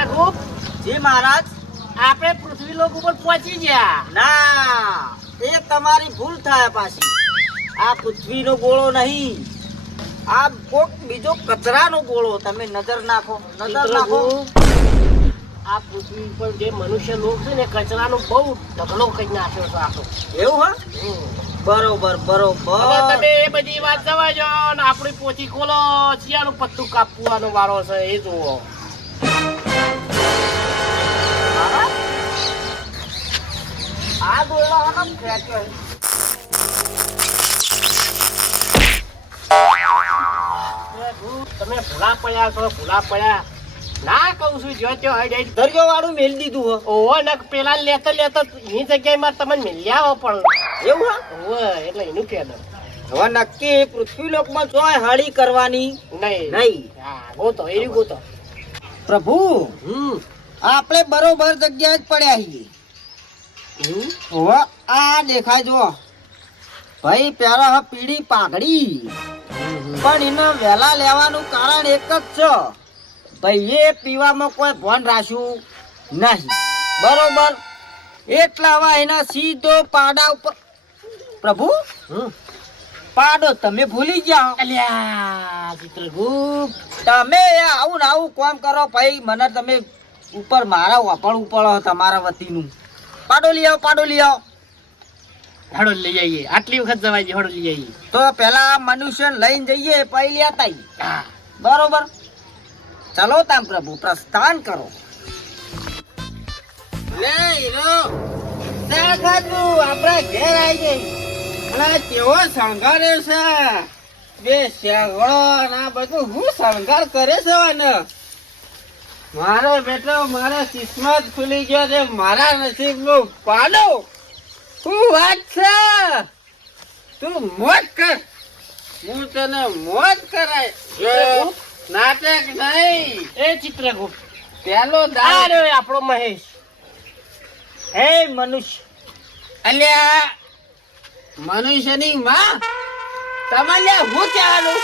ચિત્રગુપ્ત જી મહારાજ. આપણે પૃથ્વી લોક ઉપર પહોંચી ગયા. ના, એ તમારી ભૂલ થાય પાછી. આ પૃથ્વીનો ગોળો નહીં, આ કોક બીજો કચરાનો ગોળો. તમે નજર નાખો, નજર નાખો. આ પૃથ્વી પર જે મનુષ્ય લોક છે ને કચરાનો બહુ ઢગલો કરી નાખ્યો છે આખો. એવું હા? બરોબર હવે બરોબર. તમે એ બધી વાત જવા જો ને આપણી પોથી ખોલો. શિયાળું પત્તું કાપવાનો વારો છે એ જુઓ. આ ગોળો હમ ખેંચ્યો. તમે ભૂલા પડ્યા છો, ભૂલા પડ્યા. ના કહું છું જો ત્યો હઈ દરિયો વાળું મેલ દીધું હો. ઓહો ને પેલા લેતા લેતા એની જગ્યાએ તમને મિલ્યા હો પણ એવું હા? ઓહો એટલે એનું કહેતો હવે નક્કી પૃથ્વી લોકમાં જોય હાળી કરવાની નહીં. નહીં. હા ગોતો એવી ગોતો. પ્રભુ, આપણે બરોબર જગ્યા જ પડ્યા છીએ. હવે આ દેખાય જો ભાઈ, પેલા હા પીળી પાઘડી, પણ એને વેલા લેવાનું કારણ એક જ છે ભાઈ, એ પીવામાં કોઈ ભાન રાખ્યું નહીં. બરોબર, એટલા હવે એના સીધો પાડા ઉપર. પ્રભુ, પાડો તમે ભૂલી ગયા. અલ્યા ચિત્રગુપ્ત તમે આવું ને આવું કામ કરો ભાઈ, મને તમે ઉપર મારા વાપરવું પડે તમારા વતીનું. પાડો લઈ આવો, પાડો લઈ આવો. હડો લઈ જઈએ. આટલી વખત જવાય છે. હડો લઈ જઈએ. તો પેલા મનુષ્ય લઈને જઈએ, પછી લેતા આવીએ. હા બરોબર, ચલો તામ પ્રભુ પ્રસ્થાન કરો. લે હીરો, આપણા ઘેર આવી ગઈ. અને કેવો શણગારે છે, બે શેગડો ના બધું હું શણગાર કરે છે ને. મારો બેટો, મારા કિસ્મત ખુલી ગયો છે, મારા નસીબ નું પાડો. શું વાત છે? તું મોજ કર, હું તને મોજ કરાય. નાટક નહીં. એ ચિત્રગુપ્ત પેલો આ રહ્યો આપણો મહેશ. હે મનુષ્ય, અલ્યા મનુષ્યની માં તમારે હું ચાલુ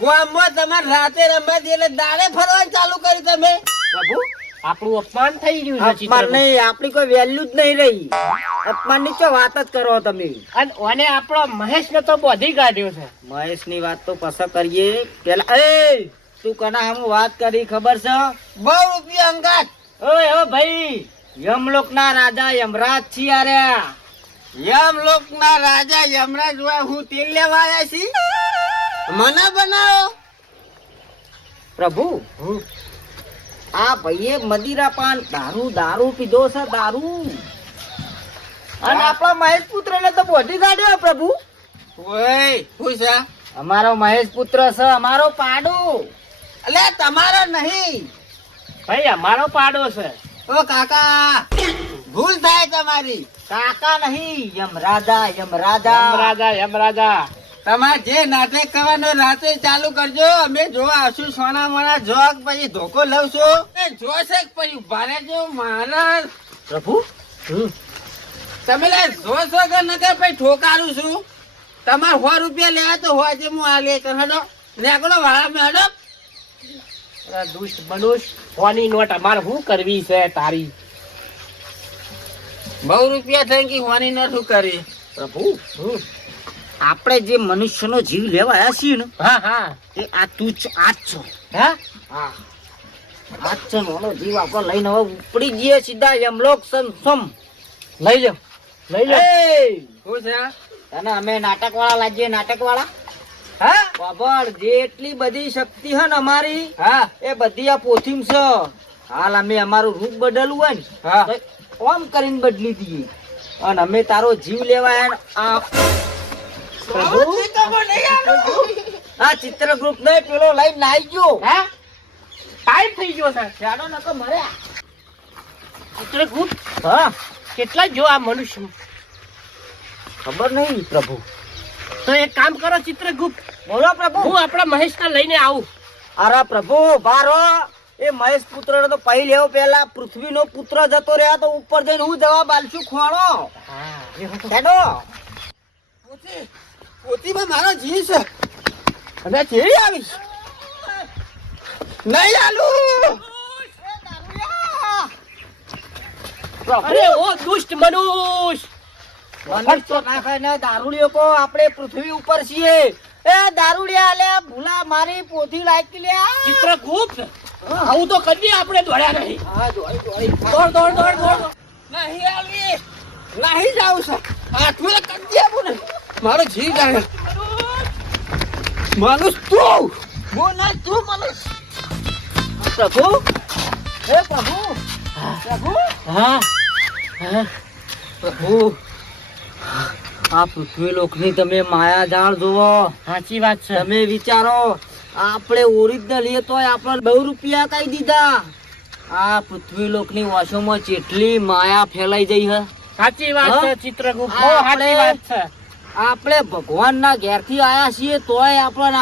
ગામમાં તમારે રાતે રમવા દે એટલે દાડે ફરવાનું ચાલુ કર્યું તમે. પ્રભુ આપણું અપમાન થઈ ગયું છે અપમાન ચિત્રગુપ્ત. નહીં, આપણી કોઈ વેલ્યુ જ નહીં રહી. અપમાન ની તો વાત જ કરો તમે. અને આપણો મહેશ ને તો બોધી કાઢ્યો છે. મહેશ ની વાત તો પસંદ કરીએ. પેલા એ તું કના હમ વાત કરી ખબર છે? બહુ રૂપિયા અંગાત. ઓય હો ભાઈ, યમલોક ના રાજા યમરાજ છી. અરે યમલોક ના રાજા યમરાજ હોય, હું તેલ લેવા આવ્યા છી. મને બનાવો પ્રભુ. આ ભાઈએ મદિરા પાન દારૂ દારૂ પીધો છે, દારૂ. અને આપણા મહેશ પુત્ર ને તો બોધી કાઢ્યો પ્રભુ. ઓય શું છે? અમારો મહેશ પુત્ર છે, અમારો પાડો. એટલે તમારો નહીં ભાઈ અમારો પાડો છે. ઓ કાકા, ભૂલ થાય તમારી. કાકા નહીં, યમરાજા યમરાજા. યમરાજા યમરાજા. તમારે જે નાટક કરવાનો રાતે ચાલુ કરજો. અમે જોવા આવશું સોના મોના જોક, પછી ધોકો લઉં જોશે પછી ભારે જો મારા. પ્રભુ, તમે લે જોશો કે નકર પછી ઠોકારું છું. તમારે 100 રૂપિયા લેવા તો હોય છે, હું આ લે હડો રેગડો વાળા મેં હડો. દુષ્ટ મનુષ્ય, કોની નોટ અમારે શું કરવી છે તારી? બહુ રૂપિયા થઈ ગઈ, હોની નો શું કરી. પ્રભુ, આપણે જે મનુષ્યનો જીવ લેવા આવ્યા છીએ ને, હા હા એ આ તું જ આ જ છો. હા હા, આ જ છે. મારો જીવ આપણે લઈને હવે ઉપડી જઈએ સીધા યમલોક સમ. લઈ લો લઈ લો. શું છે? તને અમે નાટક વાળા લાગીએ, નાટક વાળા. હા બાબર, જેટલી બધી શક્તિ છે ને અમારી, હા, એ બધી આ પોથીમ છે. હાલ અમે અમારું રૂપ બદલવું હોય ને, હા, ઓમ કરીને બદલી દઈએ. અને અમે તારો જીવ લેવા આ આ ચિત્રગુપ્ત ને પેલો લઈને નાઈ ગયો. હા ટાઈમ થઈ ગયો છે. જાડો નકો મર્યા. ચિત્રગુપ્ત હા, કેટલા જો આ મનુષ્ય? ખબર નહીં પ્રભુ. તો એક કામ કરો ચિત્રગુપ્ત, બોલો પ્રભુ. હું આપણા મહેશ ને લઈને આવું. અરે પ્રભુ બારો, એ મહેશ પુત્ર ને તો પહેલી લેવો, પેલા પૃથ્વી નો પુત્ર જતો રહ્યા તો ઉપર જઈને હું જવાબ આલશું. ખોણો હેડો. પોતીમાં મારો જીવ છે અને કેવી આવીશ નહીં આલું. અરે ઓ દુષ્ટ મનુષ્ય મનુષ્ય ના ખાય ને દારૂડિયો કો આપણે પૃથ્વી ઉપર છીએ. એ દારૂડિયા લે ભૂલા મારી પોથી લાગી લે. ચિત્રગુપ્ત આવું તો કદી આપણે દોડ્યા નહીં. હા દોડી દોડી દોડ દોડ દોડ દોડ નહીં આવી નહીં જાવ છે હાથમાં કદી આપું ને મારો જીવ જાય મનુષ્ય તું બોલા તું મનુષ્ય. પ્રભુ હે પ્રભુ પ્રભુ હા પ્રભુ આ પૃથ્વી લોકની તમે માયા જાળ જોવો. સાચી વાત છે. તમે વિચારો આપણે ઓરિજિનલ એ તોય આપણે 2 રૂપિયા કઈ દીધા. આ પૃથ્વી લોકની વાસોમાં જેટલી માયા ફેલાઈ જઈ હે. સાચી વાત છે ચિત્રગુપ્ત બહુ હા, સાચી વાત છે. આપણે ભગવાનના ઘેરથી આયા છીએ તોય આપણે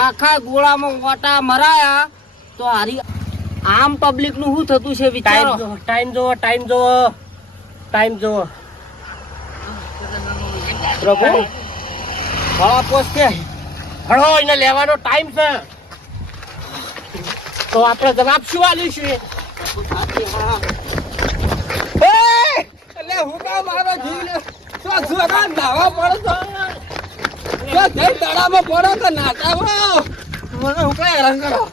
આખા ગોળામાં ઓટા મરાયા તો હારી આમ પબ્લિક નું શું થતું છે વિચારો. ટાઈમ જોવો પ્રભુ વાળા પોસ્ટ કે હળો એને લેવાનો ટાઈમ છે તો આપણે જવાબ શું આલીશું એટલે હું કામ મારો જીવ લે શું કામ નાવા પડે તો જઈ તળામાં પડો તો નાતા મને હું કઈ હેરાન કરો.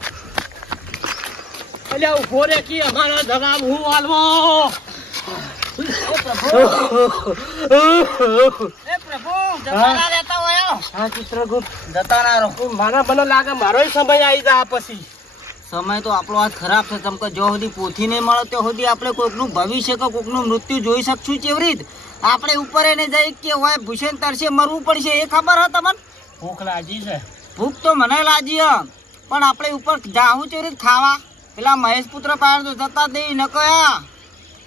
એટલે ઉભો રે કે અમારો જવાબ હું આલવો હા ચિત્રગુપ્ત જતા ના રહો. મને લાગે મારો સમય આવી જાય પછી સમય તો આપણો આજ ખરાબ છે. તમ કે જો સુધી પોથી નહીં મળે ત્યાં સુધી આપણે કોઈકનું ભવિષ્ય કે કોઈકનું મૃત્યુ જોઈ શકશું કેવી રીત. આપણે ઉપર એને જઈ કે હોય ભૂષણ તરસે મરવું પડશે એ ખબર હે તમને. ભૂખ લાગી છે. ભૂખ તો મને લાગી હે પણ આપણે ઉપર જાવું કેવી રીત ખાવા. પેલા મહેશ પુત્ર પાસે તો જતા દઈ ન કયા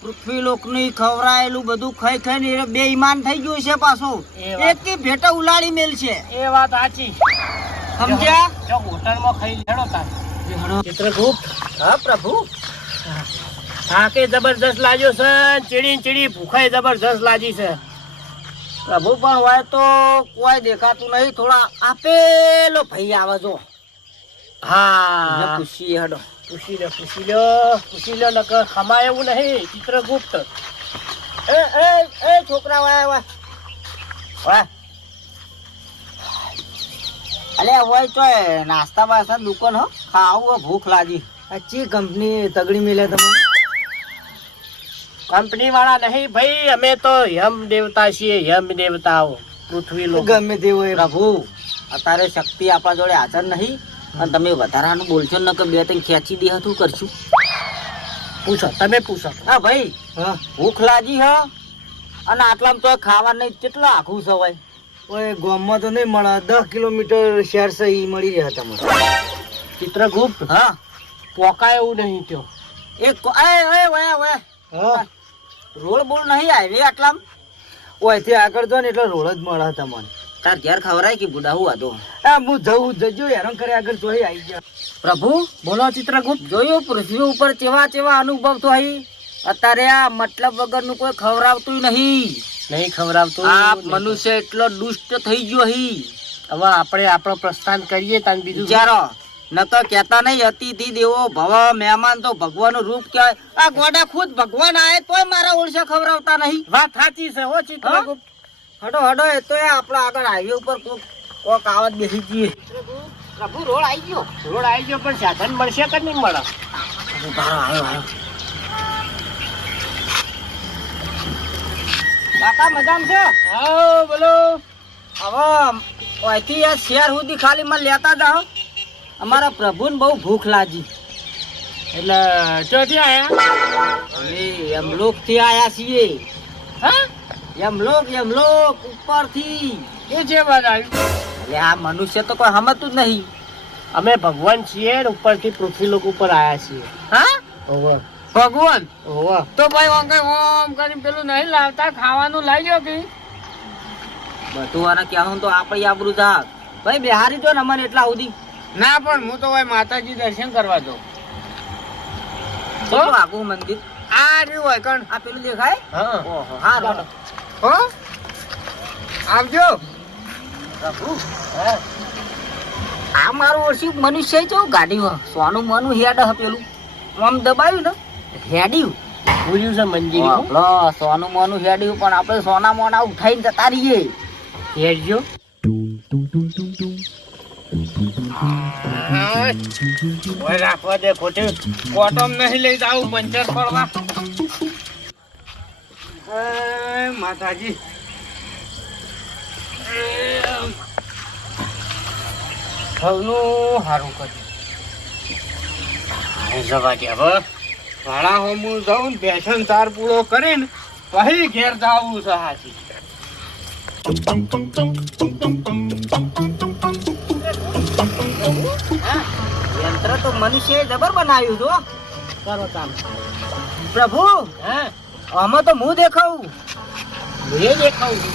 પૃથ્વી લોકની ખવરાયેલું બધું ખાઈ ખાઈને બે ઈમાન થઈ ગયું છે પાછું. એક કે ભેટા ઉલાડી મેલ છે. એ વાત સાચી સમજ્યા. જો હોટલમાં ખાઈ લેડો તાર ચિત્રગુપ્ત. હા પ્રભુ થાકે જબરદસ્ત લાગ્યો છે ચીડી ભૂખાય જબરદસ્ત લાગી છે. પ્રભુ પણ હોય તો કોઈ દેખાતું નહીં. થોડા આપેલો ભાઈ આવે જો. હા પૂછીએ હડો. પૂછી લો નકર ખમાય એવું નહીં ચિત્રગુપ્ત. એ છોકરા વાય અલે હોય તો નાસ્તા બાસ્તા દુકાન હો ખાવું ભૂખ લાગી. અચ્છી કંપની તગડી મિલે તમે. કંપની વાળા નહીં ભાઈ અમે તો યમ દેવતા છીએ યમ દેવતાઓ પૃથ્વી લોકો. ગમે તે હોય પ્રભુ અત્યારે શક્તિ આપણા જોડે હાજર નહીં અને તમે વધારાનું બોલશો ને કે બે ત્રણ ખેંચી દે શું કરશું. તમે પૂછો. હા ભાઈ ભૂખ લાગી હ અને આટલામાં તો ખાવા નહીં કેટલા આખું સવાય. ઓય ગામમાં તો નહીં મળે 10 કિલોમીટર શહેર છે ઈ મળી રહ્યા તમને. ચિત્રગુપ્ત હા પોકાય એવું નહીં થયો. એક રોડ બોલ નહીં હાઈવે આટલામાં. ઓયથી આગળ જો ને એટલે રોડ જ મળે તમને. તાર ઘેર ખવરાય કે બુડા હું આદો. હું જવું જજો હેરાન કરે આગળ જોઈ આવી ગયા. પ્રભુ બોલો ચિત્રગુપ્ત. જોયું પૃથ્વી ઉપર કેવા અનુભવ તો અહીં અત્યારે આ મતલબ વગરનું કોઈ ખવરાવતું નહીં ખવડાવતું. આ મનુષ્ય એટલો દુષ્ટ થઈ ગયો અહીં. હવે આપણે આપણો પ્રસ્થાન કરીએ તાન બીજું વિચારો ન તો કહેતા નહીં અતિથિ દેવો ભવ મહેમાન તો ભગવાનનું રૂપ કહેવાય. આ ગોડા ખુદ ભગવાન આય તોય મારા ઓળશા ખવડાવતા નહીં. વાત સાચી છે હો ચિત્રગુપ્ત. હડો એ તો આપણા આગળ હાઈવે ઉપર કોક આવત બેસી જઈએ. પ્રભુ રોડ આવી ગયો. પણ સાધન મળશે કે નહીં મળે. કાકા મજામાં છે. હા બોલો. હવે અહીંથી આ શહેર સુધી ખાલી મને લેતા જાઓ. અમારા પ્રભુને બહુ ભૂખ લાગી એટલે ચોથી આયા અમે યમલોક થી આયા છીએ. હા યમલોક ઉપરથી. એ જે વાત આવી. એટલે આ મનુષ્ય તો કોઈ સમજતું જ નહીં. અમે ભગવાન છીએ ને ઉપરથી પૃથ્વી લોક ઉપર આયા છીએ. હા ઓહો ભગવાન. ઓહો તો ભાઈ ઓમ કરીને પેલું નહીં લાવતા ખાવાનું લઈ ગયો કે બધું વાળા ક્યાં તો આપણી આબરૂ જા ભાઈ બિહારી જો ને અમને એટલા સુધી. ના પણ હું તો ભાઈ માતાજી દર્શન કરવા દઉં. તો આગું મંદિર આ રહ્યું હોય કણ આ પેલું દેખાય. હા ઓહો હા રોડ હો આવજો પ્રભુ. આ મારું ઓછી મનુષ્ય છે ગાડી સોનું મનું હેડ હ પેલું આમ દબાયું ને હેડ્યું ભૂલ્યું છે મંજી આપણો સોનું મોનું હેડ્યું પણ આપણે સોના મોના ઉઠાઈને જતા રહીએ હેડજો ઓય રાખવા દે ખોટી કોટમ નહીં લઈ જાવું પંચર પડવા માતાજી ઘઉંનું સારું કર્યું જવા દે હવે ભાડા હું જાઉં ને બેસન ચાર પૂળો કરીને પછી ઘેર જાવું છે હાથી યંત્ર તો મનુષ્ય જબર બનાવ્યું છો કરો કામ પ્રભુ હા આમાં તો હું દેખાવું એ દેખાવું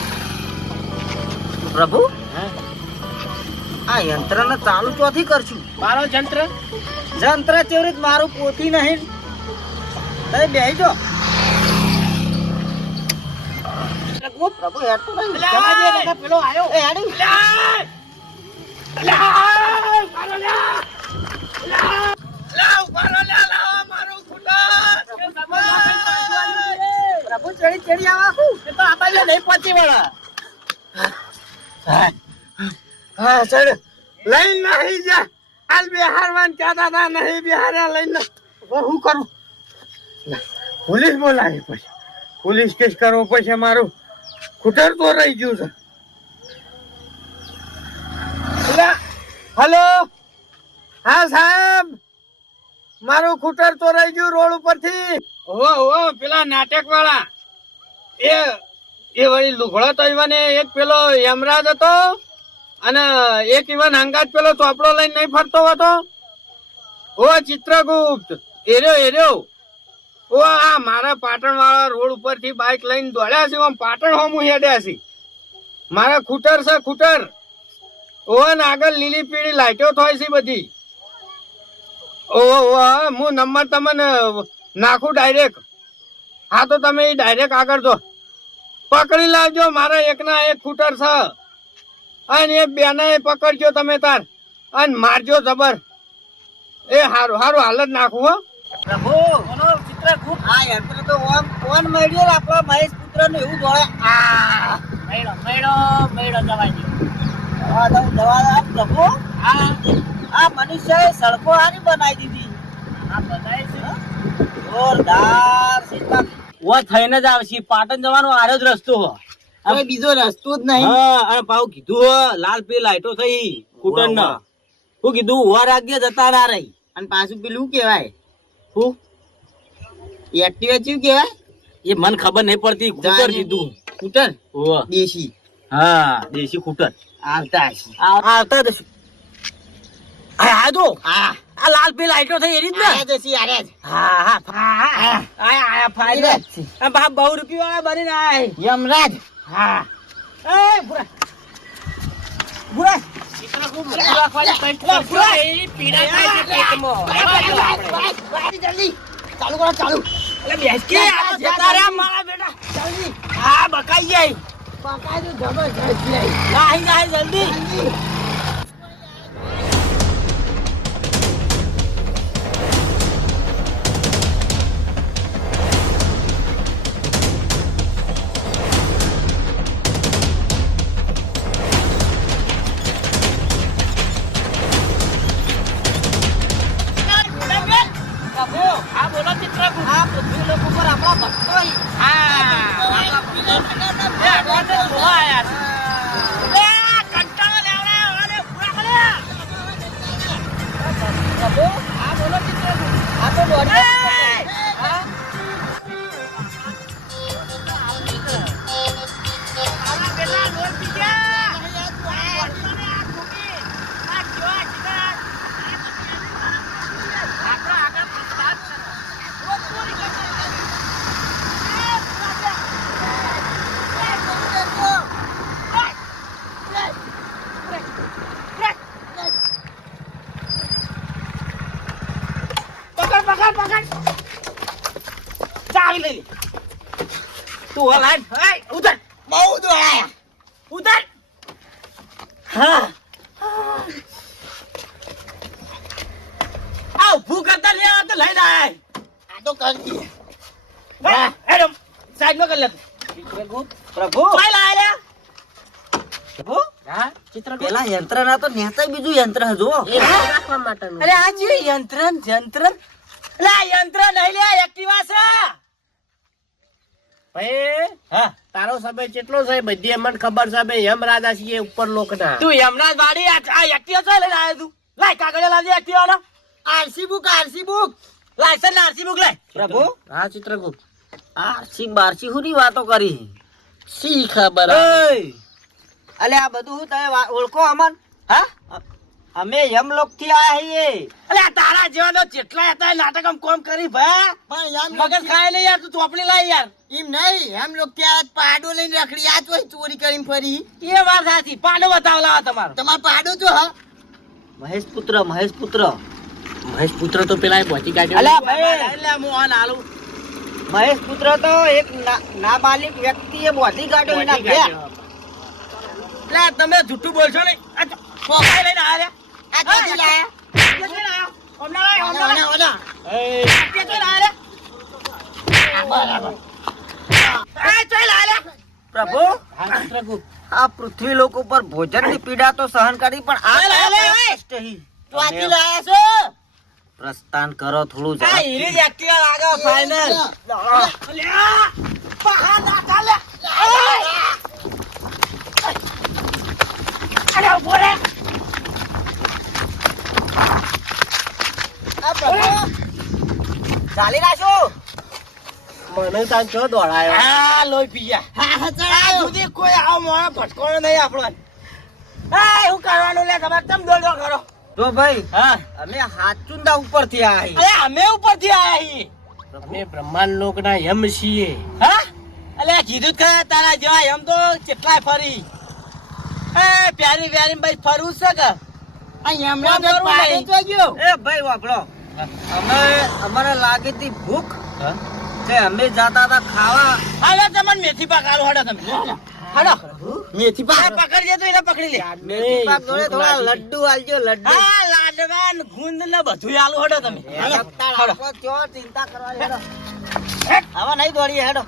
પ્રભુ હા આ યંત્ર ને ચાલુ ચોથી કરશું મારો જંત્ર જંત્ર ચેવરીત મારું પોતી નહીં તમે બેહી જો પ્રભુ હેડ તો નહીં જવા દે ને પેલો આયો એ હેડી પ્રભુ ચડી ચડી આવા એ તો આપણે નહીં પહોંચી વળા હા સર લઈ નહીં જા હાલ બિહારવાન કહેતા હતા નહીં બિહાર્યા લઈને હું કરું પોલીસ બોલાવી પછી પોલીસ કેસ કરવો પછી મારું ખૂટર તો રહી ગયું છે હલો હા સાહેબ મારું ખૂટર તો રહી ગયું રોડ ઉપરથી ઓ પેલા નાટક વાળા એ વળી લુગડો તો ઈવન એક પેલો યમરાજ હતો અને એક ઈવન હંગાત પેલો ચોપડો લઈને નહીં ફરતો હતો ઓ ચિત્રગુપ્ત એર્યો ઓ આ મારા પાટણ વાળા રોડ ઉપરથી બાઇક લઈને દોડ્યા છે આમ પાટણ હોમું હેડ્યા છે મારા ખૂટર છે ખૂટર ઓ ને આગળ લીલી પીળી લાઈટો થાય છે બધી ઓ હું નંબર તમને નાખું ડાયરેક્ટ હા તો તમે એ ડાયરેક્ટ આગળ જો પકડી લાવજો મારા એકના એક ખૂટર છે અને એ બેના પકડજો તમે તાર અને મારજો જબર એ હારું હારું હાલ જ નાખું હો પ્રભુ બોલો ચિત્રગુપ્ત આ યંત્ર તો ઓમ કોણ મળ્યો આપણા મહેશ પુત્ર નું એવું દોડે આ મેળો જવા દે દવા પ્રભુ આ મનુષ્યએ સડકો હારી બનાવી દીધી આ બનાવી છે જોરદાર સીતા ઓ થઈને જ આવશે પાટણ જવાનો આરો જ રસ્તો હવે બીજો રસ્તો જ નહીં હા અને પાછું કીધું લાલ પે લાઈટો થઈ કુટન ના હું કીધું ઉભા રાખજે જતા ના રહી અને પાછું પેલું કેવાય હું એક્ટિવા ચેવું કેવાય એ મને ખબર નહીં પડતી કુટર કીધું સ્કૂટર ઓ દેશી હા દેશી કુટર આવતા હશે આવતા જશું હા જો હા આ લાલ પે લાઈટો થઈ એની જ ને આયા જશે આયા જ હા આયા ફાયદા આ બાપ 2 રૂપિયા વાળા બની આય યમરાજ હા એ બુરા બુરા જલ્દી ચાલુ કરો ચાલુ મારા બેટા હા બકાઈ જાય પકાઈ તો જબરજસ્ત નાહી જાય જલ્દી હા બોલો ચિત્રગુપ્ત આ પૃથ્વી લોકો પર આપણા ભક્તો તું હલાય ઉધર બહુ દોડાયા ઉધર હા આ ઊભું કરતા લે તો લઈ લાય આ તો કરી દઈએ હેડો સાઈડ નો કરી લે ચિત્રગુપ્ત પ્રભુ કોઈ લાય લે પ્રભુ હા ચિત્રગુપ્ત પેલા યંત્ર ના તો નેતા બીજું યંત્ર હજુ રાખવા માટેનું અરે આ જે યંત્ર લે આ યંત્ર નહીં લે એક્ટિવા છે ભાઈ હા તારો સમય કેટલો છે બધી અમને ખબર છે ભાઈ યમરાજા છીએ ઉપર લોકના તું યમરાજ વાડી આ એક્ટિવા છે લઈને આવ્યો તું લાય કાગળ લાવજે એક્ટિવા નો RC book license RC book લાય પ્રભુ હા ચિત્રગુપ્ત આરસી બારસી હુની વાતો કરી શી ખબર એય! અલે આ બધું હું તમે ઓળખો અમન હા અમે યમલોક થી આયા છીએ અલે આ તારા જેવાનો જેટલા હતા એ નાટક આમ કોમ કરી ભા મગજ ખાય નહીં યાર તું ચોપડી લાય યાર એમ નહીં એમ લોકો ત્યાં પાડો લઈને રખડી આ તો ચોરી કરીને ફરી એ વાત સાચી પાડો બતાવલા તમારો તમારો પાડો તો હા મહેશ પુત્ર મહેશ પુત્ર તો પેલા પહોંચી કાઢ્યો અલ્યા ભાઈ એટલે હું આ નાલું મહેશ પુત્ર તો એક નાબાલિક વ્યક્તિએ બોધી કાઢ્યો એના ઘેર. એટલે તમે જૂઠું બોલશો નહીં આ તો કોકાઈ લઈને આવ્યા આ ક્યાંથી લાયા? ક્યાંથી લઈને આવ્યા? હમણાં લાય, હમણાં લાય. ઓલા. ક્યાંથી લઈને આવ્યા? આ ચોય લાયા? પ્રભુ હા ચિત્રગુપ્ત આ પૃથ્વી લોક ઉપર ભોજન ની પીડા તો સહન કરી પણ આ લે, લે, લે. કષ્ટ હી. ચોથી લાયા છો? પ્રસ્થાન કરો થોડું આ જરા. હીરી જ એક્ટિવા લાગે ફાઇનલ અલ્યા બહાર ના ચાલે અરે ઉભો રે આ પ્રભુ. ચાલી રાખો મને તાન ચો દોડાયો આ લોહી પીયા હા, હા, આ ચડાયો. સુધી કોઈ આવો મોણો ભટકોણો નહીં આપણો એ હું કરવાનું લે તમારે તમે દોડો કરો જો ભાઈ હા અમે હાચુંદા ઉપર થી આયા અરે અમે ઉપરથી આયા છીએ અમે બ્રહ્માંડ લોકના યમ છીએ હા અલે કીધું જ ખરા તારા જેવા એમ તો કેટલાય ફરી એ પ્યારી પ્યારી ભાઈ ફરવું છે કે આ યમરાજ જ પાડો તો ગયો. એ ભાઈ વાપરો અમારે લાગી હતી ભૂખ કે અમે જાતા હતા ખાવા હાલો તમને મેથી પાક આલો હડો તમે હડો મેથી આ પાક. પકડજે તો એને પકડી લે મેથી પાક જોડે થોડા લડ્ડુ આલજો લડ્ડુ હા લાડવાન ગુંદ ને બધું આલો હડો તમે રાખો, ચો ચિંતા કરવાની હેડો આવા નહીં દોડીએ હેડો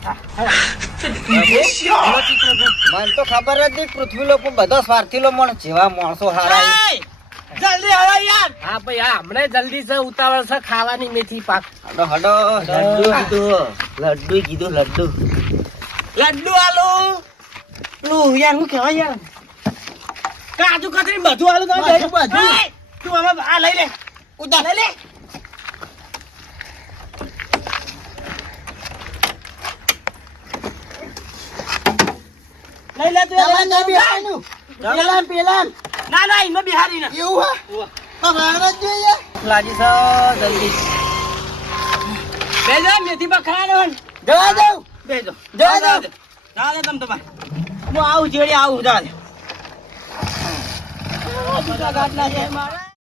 મને તો ખબર જ નહીં પૃથ્વી લોકો બધો સ્વાર્થીલો માણસ જેવા માણસો હારા એય, જલ્દી હળો યાર હા ભાઈ હા હમણાં જલ્દી છે ઉતાવળ છે ખાવાની મેથી પાક હડો હડો લડ્ડુ કીધું લડ્ડુ લડ્ડુ આલો લું યાર હું કહેવાય યાર કાજુ કતરી બધું આલો તમે બધું, બધું. એય, તું હવે આ લઈ લે ઉધા લઈ લે લઈ લે તું તમારે ના બેહાડનું. પેલા. ના ના એમાં બિહારી ના એવું હા? તો વાળવા જ જોઈએ. લાગી છે જલ્દી બેજો મેથી પકડાનો જવા દઉં. બેજો જવા દઉં. જા દે તમ તમાર હું આવું જેડી આવું જા દે ગાટલા છે મારા